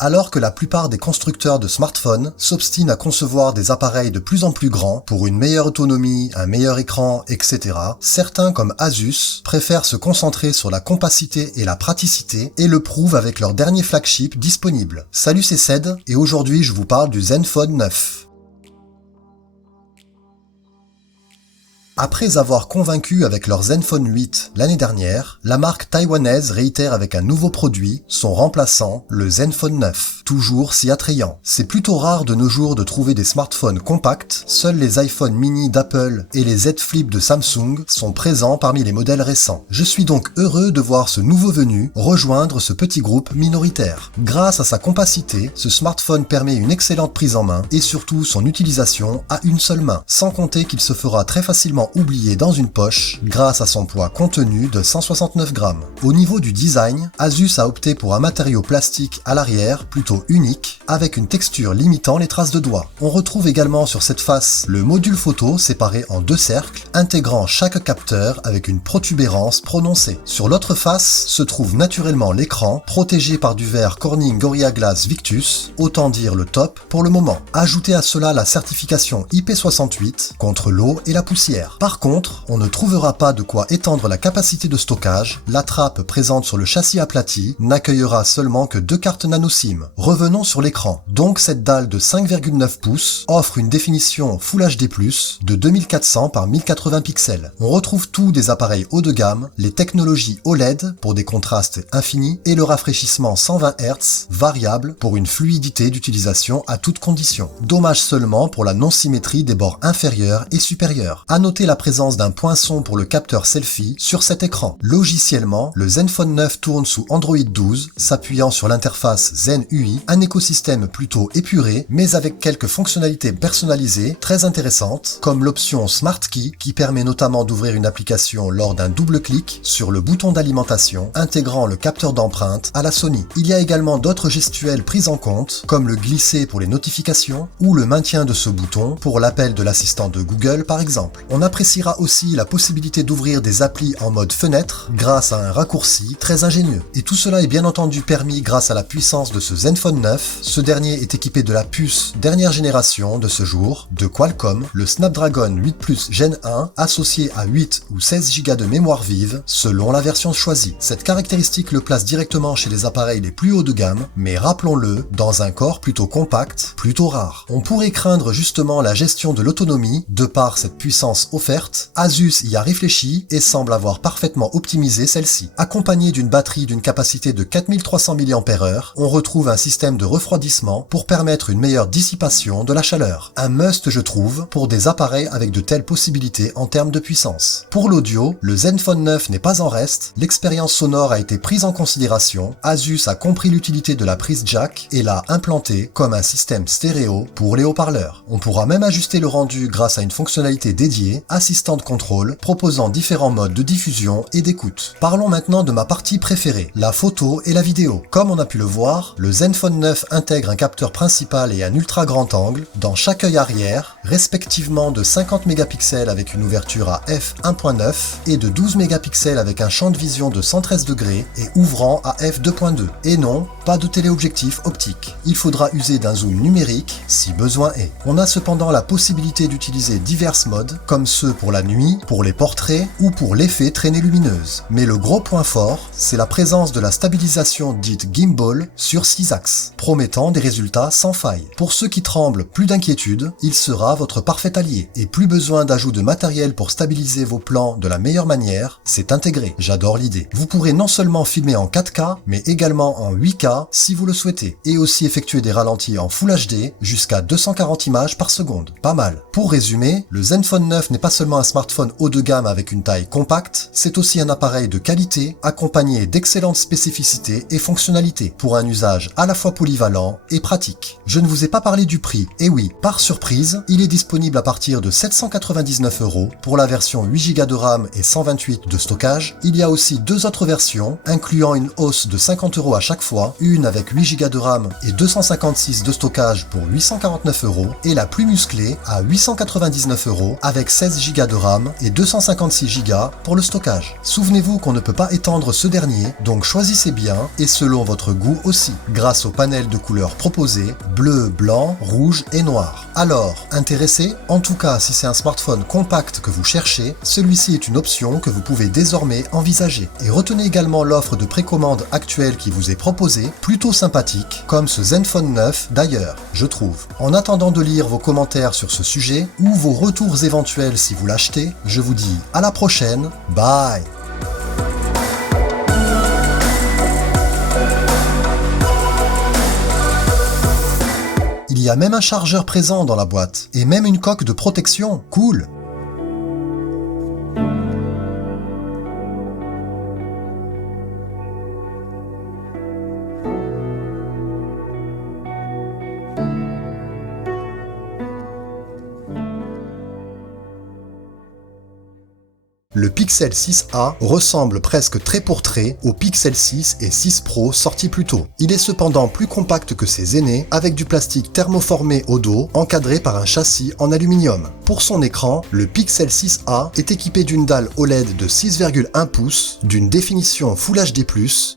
Alors que la plupart des constructeurs de smartphones s'obstinent à concevoir des appareils de plus en plus grands pour une meilleure autonomie, un meilleur écran, etc., certains comme Asus préfèrent se concentrer sur la compacité et la praticité et le prouvent avec leur dernier flagship disponible. Salut, c'est Ced et aujourd'hui je vous parle du Zenfone 9. Après avoir convaincu avec leur Zenfone 8 l'année dernière, la marque taïwanaise réitère avec un nouveau produit, son remplaçant, le Zenfone 9, toujours si attrayant. C'est plutôt rare de nos jours de trouver des smartphones compacts, seuls les iPhone mini d'Apple et les Z Flip de Samsung sont présents parmi les modèles récents. Je suis donc heureux de voir ce nouveau venu rejoindre ce petit groupe minoritaire. Grâce à sa compacité, ce smartphone permet une excellente prise en main et surtout son utilisation à une seule main, sans compter qu'il se fera très facilement oublié dans une poche grâce à son poids contenu de 169 grammes. Au niveau du design, Asus a opté pour un matériau plastique à l'arrière plutôt unique avec une texture limitant les traces de doigts. On retrouve également sur cette face le module photo séparé en deux cercles intégrant chaque capteur avec une protubérance prononcée. Sur l'autre face se trouve naturellement l'écran protégé par du verre Corning Gorilla Glass Victus, autant dire le top pour le moment. Ajoutez à cela la certification IP68 contre l'eau et la poussière. Par contre, on ne trouvera pas de quoi étendre la capacité de stockage, la trappe présente sur le châssis aplati n'accueillera seulement que 2 cartes nano SIM. Revenons sur l'écran. Donc cette dalle de 5,9 pouces offre une définition Full HD+, de 2400 par 1080 pixels. On retrouve tous des appareils haut de gamme, les technologies OLED pour des contrastes infinis et le rafraîchissement 120 Hz variable pour une fluidité d'utilisation à toutes conditions. Dommage seulement pour la non-symétrie des bords inférieurs et supérieurs. À noter la présence d'un poinçon pour le capteur selfie sur cet écran. Logiciellement, le Zenfone 9 tourne sous Android 12, s'appuyant sur l'interface Zen UI, un écosystème plutôt épuré, mais avec quelques fonctionnalités personnalisées très intéressantes, comme l'option Smart Key qui permet notamment d'ouvrir une application lors d'un double clic sur le bouton d'alimentation, intégrant le capteur d'empreinte à la Sony. Il y a également d'autres gestuels pris en compte, comme le glisser pour les notifications ou le maintien de ce bouton pour l'appel de l'assistant de Google par exemple. On appréciera aussi la possibilité d'ouvrir des applis en mode fenêtre grâce à un raccourci très ingénieux. Et tout cela est bien entendu permis grâce à la puissance de ce Zenfone 9. Ce dernier est équipé de la puce dernière génération de ce jour de Qualcomm, le Snapdragon 8 Plus Gen 1 associé à 8 ou 16 Go de mémoire vive selon la version choisie. Cette caractéristique le place directement chez les appareils les plus haut de gamme, mais rappelons-le, dans un corps plutôt compact, plutôt rare. On pourrait craindre justement la gestion de l'autonomie de par cette puissance offerte. Asus y a réfléchi et semble avoir parfaitement optimisé celle-ci. Accompagné d'une batterie d'une capacité de 4300 mAh, on retrouve un système de refroidissement pour permettre une meilleure dissipation de la chaleur. Un must je trouve pour des appareils avec de telles possibilités en termes de puissance. Pour l'audio, le Zenfone 9 n'est pas en reste, l'expérience sonore a été prise en considération, Asus a compris l'utilité de la prise jack et l'a implantée comme un système stéréo pour les haut-parleurs. On pourra même ajuster le rendu grâce à une fonctionnalité dédiée, assistant de contrôle, proposant différents modes de diffusion et d'écoute. Parlons maintenant de ma partie préférée, la photo et la vidéo. Comme on a pu le voir, le Zenfone 9 intègre un capteur principal et un ultra grand angle dans chaque œil arrière, respectivement de 50 mégapixels avec une ouverture à f1.9 et de 12 mégapixels avec un champ de vision de 113 degrés et ouvrant à f2.2. Et non, pas de téléobjectif optique. Il faudra user d'un zoom numérique si besoin est. On a cependant la possibilité d'utiliser divers modes comme ceux pour la nuit, pour les portraits ou pour l'effet traînée lumineuse. Mais le gros point fort, c'est la présence de la stabilisation dite gimbal sur 6 axes, promettant des résultats sans faille. Pour ceux qui tremblent, plus d'inquiétude, il sera votre parfait allié. Et plus besoin d'ajout de matériel pour stabiliser vos plans de la meilleure manière, c'est intégré. J'adore l'idée. Vous pourrez non seulement filmer en 4K, mais également en 8K si vous le souhaitez, et aussi effectuer des ralentis en Full HD jusqu'à 240 images par seconde. Pas mal. Pour résumer, le Zenfone 9 n'est pas seulement un smartphone haut de gamme avec une taille compacte, c'est aussi un appareil de qualité accompagné d'excellentes spécificités et fonctionnalités pour un usage à la fois polyvalent et pratique. Je ne vous ai pas parlé du prix, et oui, par surprise, il est disponible à partir de 799 € pour la version 8 Go de RAM et 128 de stockage. Il y a aussi deux autres versions, incluant une hausse de 50 € à chaque fois, une avec 8 Go de RAM et 256 de stockage pour 849 € et la plus musclée à 899 € avec 16 16 Go de RAM et 256 Go pour le stockage. Souvenez-vous qu'on ne peut pas étendre ce dernier, donc choisissez bien et selon votre goût aussi, grâce au panel de couleurs proposées, bleu, blanc, rouge et noir. Alors, intéressé? En tout cas, si c'est un smartphone compact que vous cherchez, celui-ci est une option que vous pouvez désormais envisager. Et retenez également l'offre de précommande actuelle qui vous est proposée, plutôt sympathique, comme ce Zenfone 9 d'ailleurs, je trouve. En attendant de lire vos commentaires sur ce sujet, ou vos retours éventuels si vous l'achetez, je vous dis à la prochaine, bye! Il y a même un chargeur présent dans la boîte, et même une coque de protection, cool! Le Pixel 6a ressemble presque trait pour trait au Pixel 6 et 6 Pro sortis plus tôt. Il est cependant plus compact que ses aînés, avec du plastique thermoformé au dos, encadré par un châssis en aluminium. Pour son écran, le Pixel 6a est équipé d'une dalle OLED de 6,1 pouces, d'une définition Full HD+,